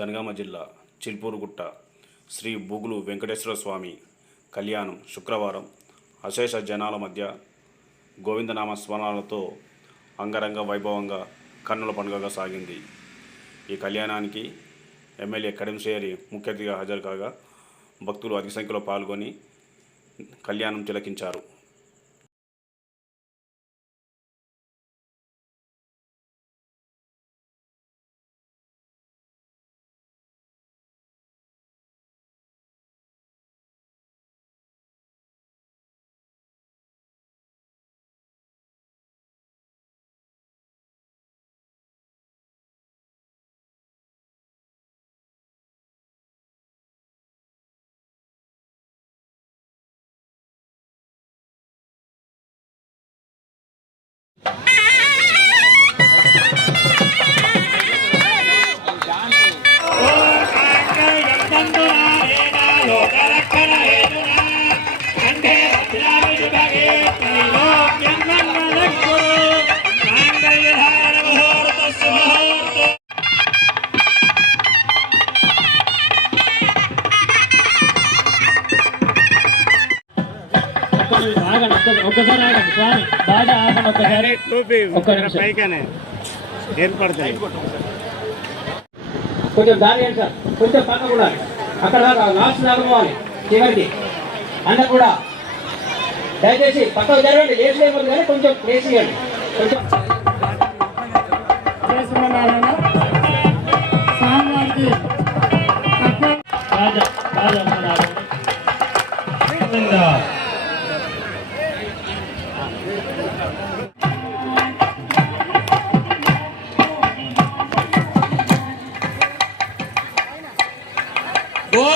జనగామ జిల్లా చిల్పూరుగుట్ట శ్రీ బూగులు వెంకటేశ్వర స్వామి కళ్యాణం శుక్రవారం. అశేష జనాల మధ్య గోవిందనామ స్మరణలతో అంగరంగ వైభవంగా కన్నుల పండుగగా సాగింది. ఈ కళ్యాణానికి ఎమ్మెల్యే కడింశేరి ముఖ్య అతిథిగా హాజరు కాగా భక్తులు అధిక సంఖ్యలో పాల్గొని కళ్యాణం తిలకించారు. ఒక్కసారి ఆగండి స్వామి. బాగా ఆగండి ఒక్కసారి. టోపీ ఒక్క నిమిషం. పైకనే. ఏర్పడతాయి. కొంచెం దారి ఏంటి సార్ కొంచెం పక్క కూడా. అక్కడ దాకా లాస్ట్ దాకా పోవాలి. చివరికి అందరు కూడా. దయచేసి పక్కకు జరగండి లేకపోతే కానీ కొంచెం ప్లేస్ ఇవ్వండి. కొంచెం. రాజా రాజా రాజా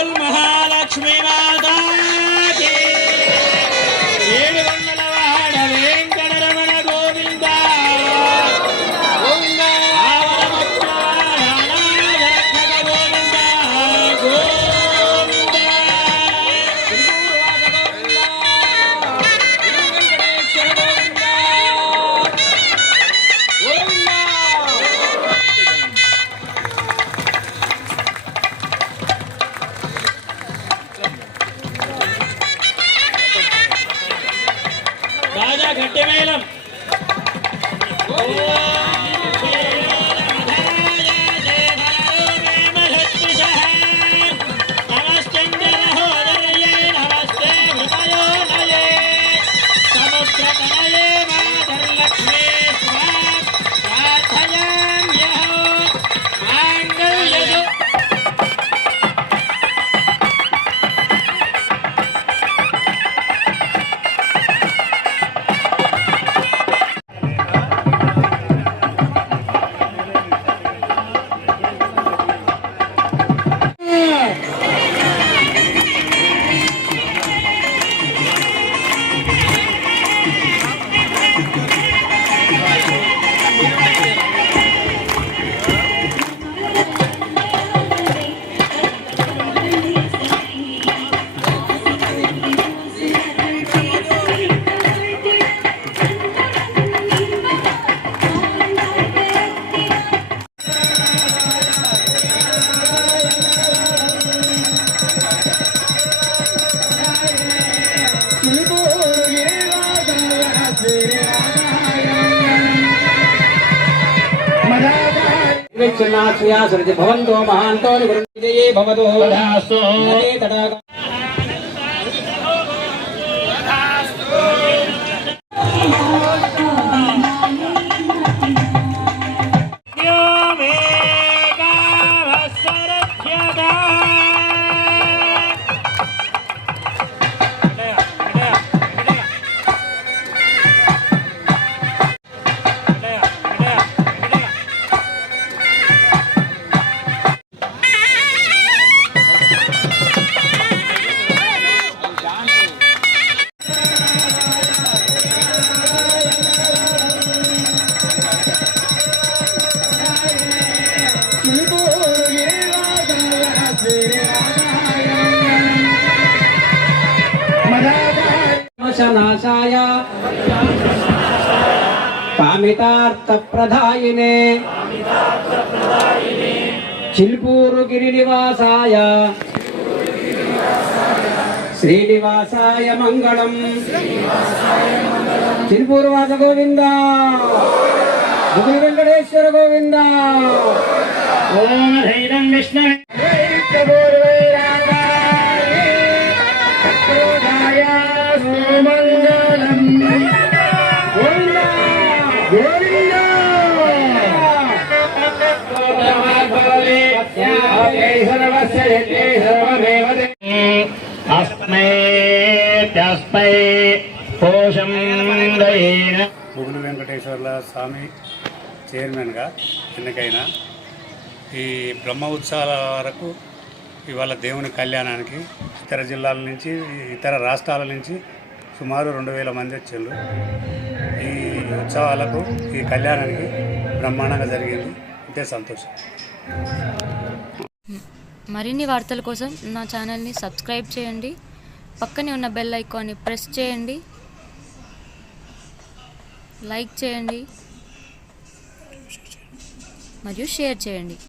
బోల్ మహాలక్ష్మి వేలం. విచ్ఛిన్నాశ్రయాసురతి భవంతో మహాంతో భవతో. నదే తడాగ నాశాయ కామితార్థ ప్రదాయినే చిల్పూరు గిరినివాసాయ శ్రీనివాసాయ మంగళం చిల్పూరు వాస గోవింద గుడి వెంకటేశ్వర గోవింద ఓం ధైర్యం విష్ణు అస్మై తస్మై వెంకటేశ్వర్ల స్వామి చైర్మన్గా ఎన్నికైన ఈ బ్రహ్మ ఉత్సవాల వరకు ఇవాళ దేవుని కళ్యాణానికి ఇతర జిల్లాల నుంచి ఇతర రాష్ట్రాల నుంచి సుమారు రెండు వేల మంది వచ్చారు. ఈ ఉత్సవాలకు ఈ కళ్యాణానికి బ్రహ్మాండంగా జరిగింది. అంతే సంతోషం. మరిన్ని వార్తల కోసం నా ఛానల్ని సబ్స్క్రైబ్ చేయండి. పక్కనే ఉన్న బెల్ ఐకాన్ని ప్రెస్ చేయండి. లైక్ చేయండి. మరియు షేర్ చేయండి.